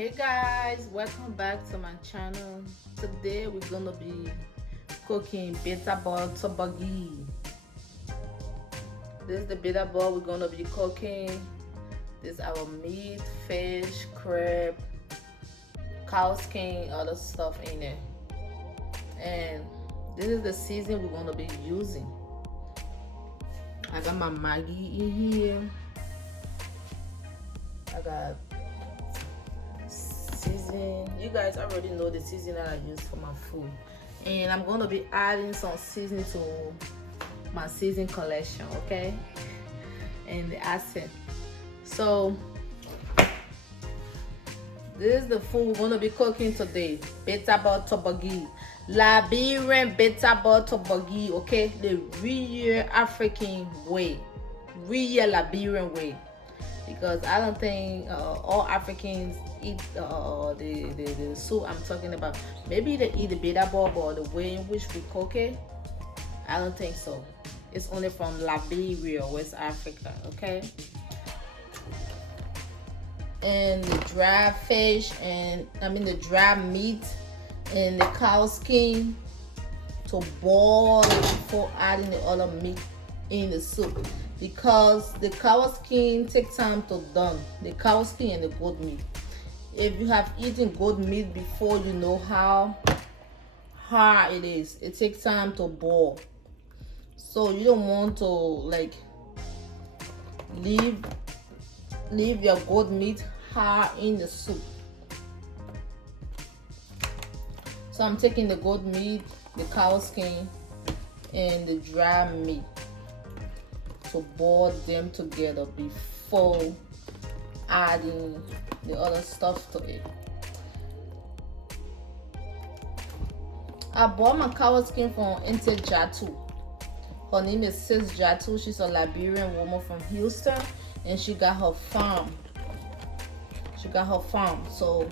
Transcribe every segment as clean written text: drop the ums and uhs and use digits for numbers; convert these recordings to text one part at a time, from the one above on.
Hey guys, welcome back to my channel. Today we're gonna be cooking beta ball Torborgue. This is the beta ball we're gonna be cooking. This is our meat, fish, crab, cow skin, other stuff in it. And this is the season we're gonna be using. I got my Maggi in here. I got season. You guys already know the season that I use for my food, and I'm gonna be adding some seasoning to my season collection, okay? And the accent. So this is the food we're gonna be cooking today. Beta ball Torborgue, Liberian beta ball Torborgue, okay? The real African way, real Liberian way. Because I don't think all Africans eat the soup I'm talking about. Maybe they eat the beta ball, but the way in which we cook it, I don't think so. It's only from Liberia, West Africa, okay? And the dry fish, and the dry meat and the cow skin to boil before adding the other meat in the soup. Because the cow skin takes time to done. The cow skin and the goat meat. If you have eaten goat meat before, you know how hard it is. It takes time to boil. So you don't want to like leave your goat meat hard in the soup. So I'm taking the goat meat, the cow skin, and the dry meat to boil them together before adding the other stuff to it. I bought my cow skin from Attieke. Her name is Sis Jatu. She's a Liberian woman from Houston, and she got her farm. So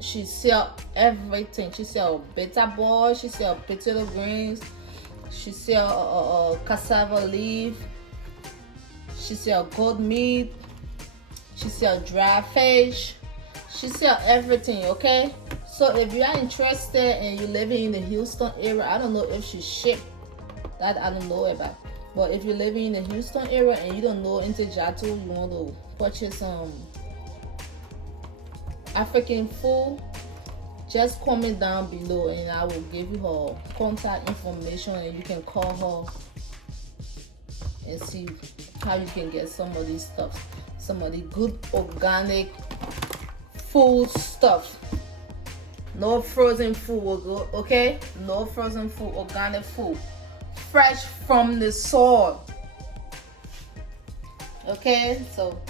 she sell everything. She sell beta ball, she sell potato greens, she sell cassava leaf, she sell goat meat, she sell dry fish, she sell everything, okay? So if you are interested and you're living in the Houston area, I don't know if she ship that, I don't know about. But if you're living in the Houston area and you don't know Attieke, you want to purchase some African food, just comment down below and I will give you her contact information, and you can call her and see how you can get some of these stuff, some of the good organic food stuff. No frozen food, okay? No frozen food, organic food, fresh from the soil. Okay, so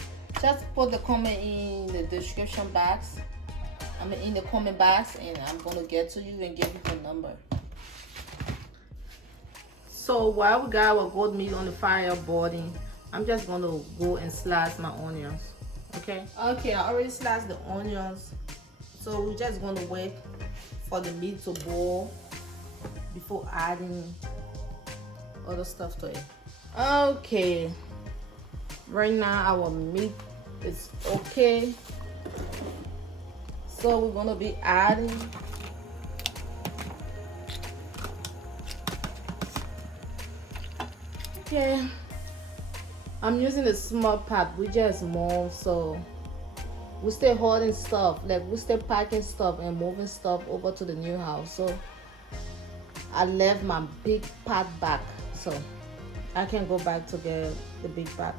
just put the comment in the description box. In the comment box, and I'm gonna get to you and give you the number. So while we got our goat meat on the fire boiling, I'm just gonna go and slice my onions. Okay, I already sliced the onions, so we're just gonna wait for the meat to boil before adding other stuff to it. Okay, right now our meat is okay. So we're gonna be adding I'm using a small pot. We just small, so we still holding stuff, like we still packing stuff and moving stuff over to the new house. So I left my big pot back, so I can go back to get the big pot.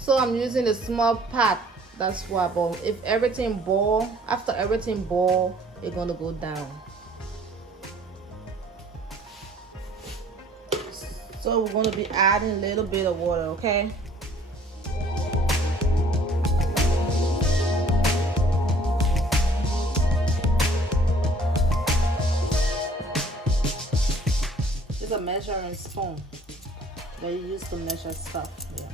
So I'm using a small pot. That's why, but if everything boil, after everything boil, it's gonna go down. So we're gonna be adding a little bit of water, okay? It's a measuring spoon that you use to measure stuff. Yeah.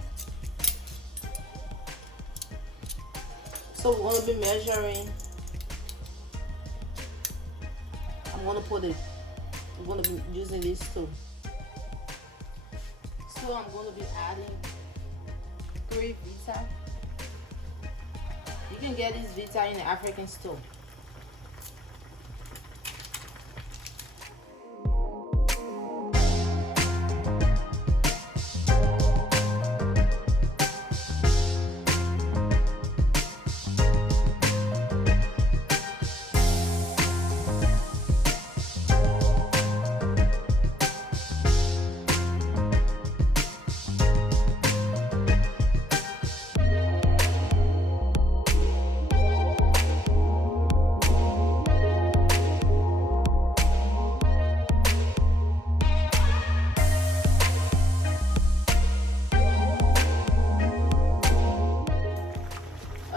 So we're going to be measuring. I'm going to put it, we're going to be using these two. So I'm going to be adding 3 vita. You can get this vita in the African store.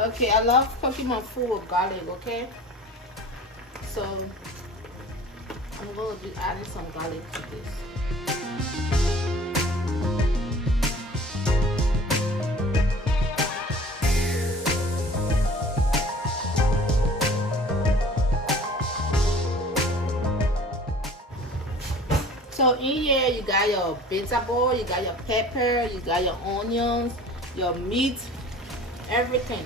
Okay, I love cooking my food with garlic, okay? So, I'm going to be adding some garlic to this. So in here, you got your vegetable, you got your pepper, you got your onions, your meat, everything.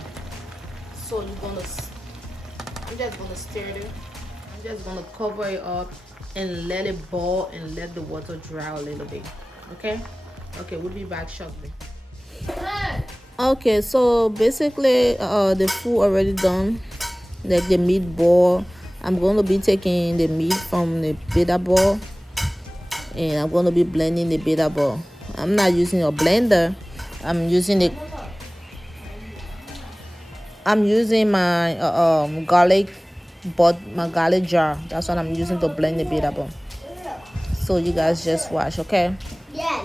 So I'm just gonna stir it. I'm just gonna cover it up and let it boil and let the water dry a little bit. Okay? Okay, we'll be back shortly. Okay, so basically the food already done, like the meat boil. I'm gonna be taking the meat from the pita ball and I'm gonna be blending the pita ball. I'm not using a blender. I'm using my garlic, but my garlic jar. That's what I'm using to blend the pita ball. So you guys just watch, okay? Yeah.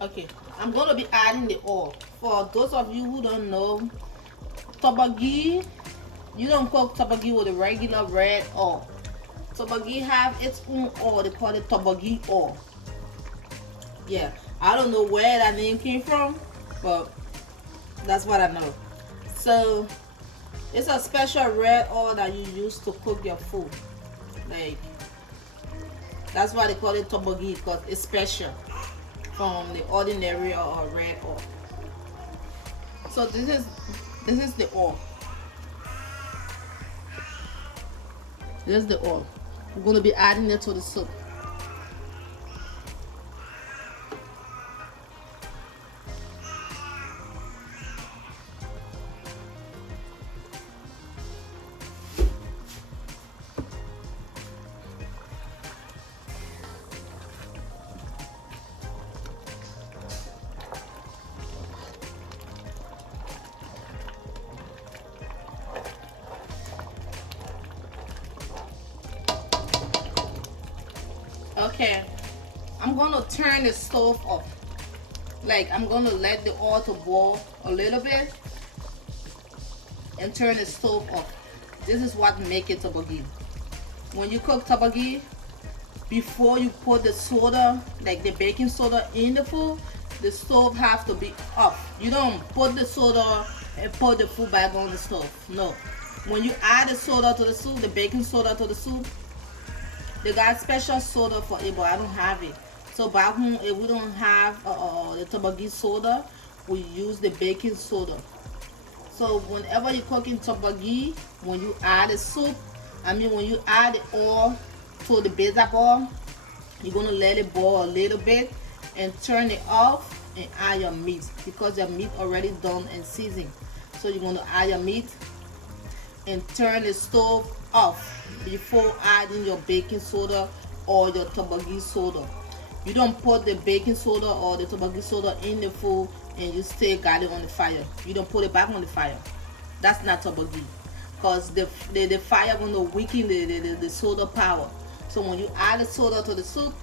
Okay, I'm gonna be adding the oil. For those of you who don't know, Torborgue, you don't cook Torborgue with a regular red oil. Torborgue have its own oil. They call it Torborgue oil. Yeah, I don't know where that name came from, but that's what I know. So it's a special red oil that you use to cook your food. Like, that's why they call it Torborgue, because it's special from the ordinary or red oil. So this is the oil. This is the oil. We're going to be adding it to the soup. Okay, I'm gonna turn the stove off. Like, I'm gonna let the oil to boil a little bit and turn the stove off. This is what make it Torborgue. When you cook Torborgue, before you put the soda, like the baking soda in the food, the stove have to be off. You don't put the soda and put the food back on the stove. No. When you add the soda to the soup, the baking soda to the soup, they got special soda for it, but I don't have it. So back home, if we don't have the Torborgue soda, we use the baking soda. So whenever you're cooking Torborgue, when you add the soup, when you add the oil to the pizza ball, you're gonna let it boil a little bit and turn it off and add your meat, because your meat already done and seasoned. So you're gonna add your meat and turn the stove off before adding your baking soda or your Torborgue soda. You don't put the baking soda or the Torborgue soda in the food and you still got it on the fire. You don't put it back on the fire. That's not Torborgue, because the fire gonna weaken the soda power. So when you add the soda to the soup,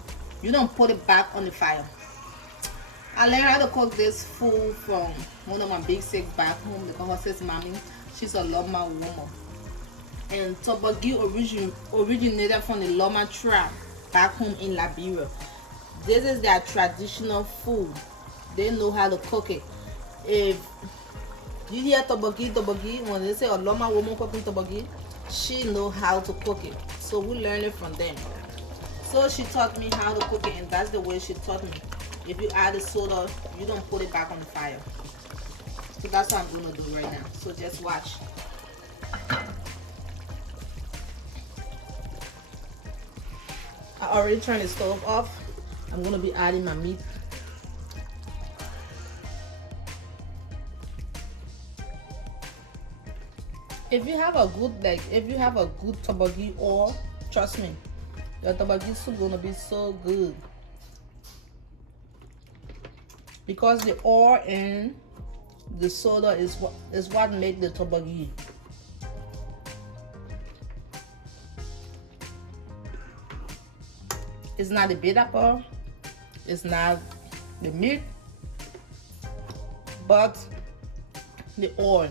you don't put it back on the fire. I learned how to cook this food from one of my big sis back home. They call her sis Mommy. She's a Loma woman. And Torborgue originated from the Loma tribe back home in Liberia. This is their traditional food. They know how to cook it. If you hear Torborgue, when they say a Loma woman cooking Torborgue, she know how to cook it. So we learn it from them. So she taught me how to cook it, and that's the way she taught me. If you add the soda, you don't put it back on the fire. So that's what I'm gonna do right now. So just watch. I already turned the stove off. I'm gonna be adding my meat. If you have a good Torborgue oil, trust me, your Torborgue soup gonna be so good. Because the oil and the soda is what make the Torborgue. It's not the bitter part, it's not the meat, but the oil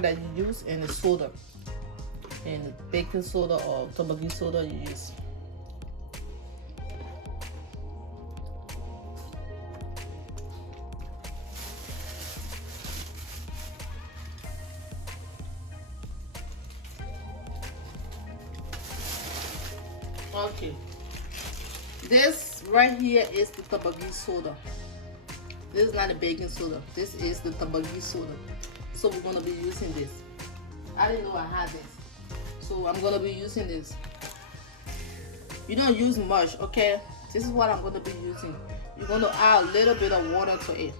that you use, and the soda, and the baking soda or Torborgue soda you use. Okay, this right here is the Torborgue soda. This is not the baking soda. This is the Torborgue soda. So we're gonna be using this. I didn't know I had this, so I'm gonna be using this. You don't use much, okay? This is what I'm gonna be using. You're gonna add a little bit of water to it.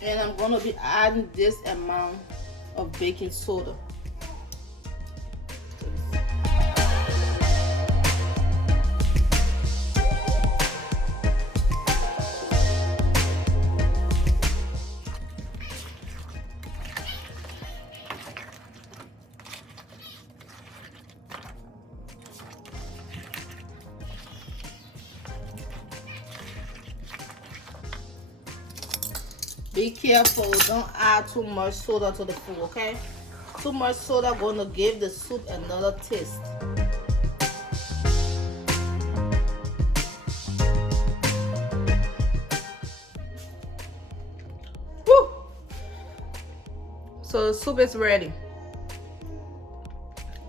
And I'm gonna be adding this amount of baking soda. Be careful, don't add too much soda to the food, okay? Too much soda gonna give the soup another taste. Woo! So the soup is ready.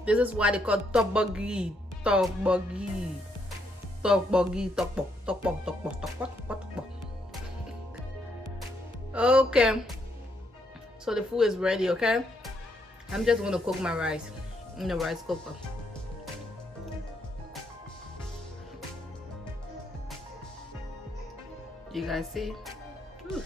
This is why they call Torborgue. Okay, so the food is ready, okay? I'm just gonna cook my rice in the rice cooker. You guys see? Whew.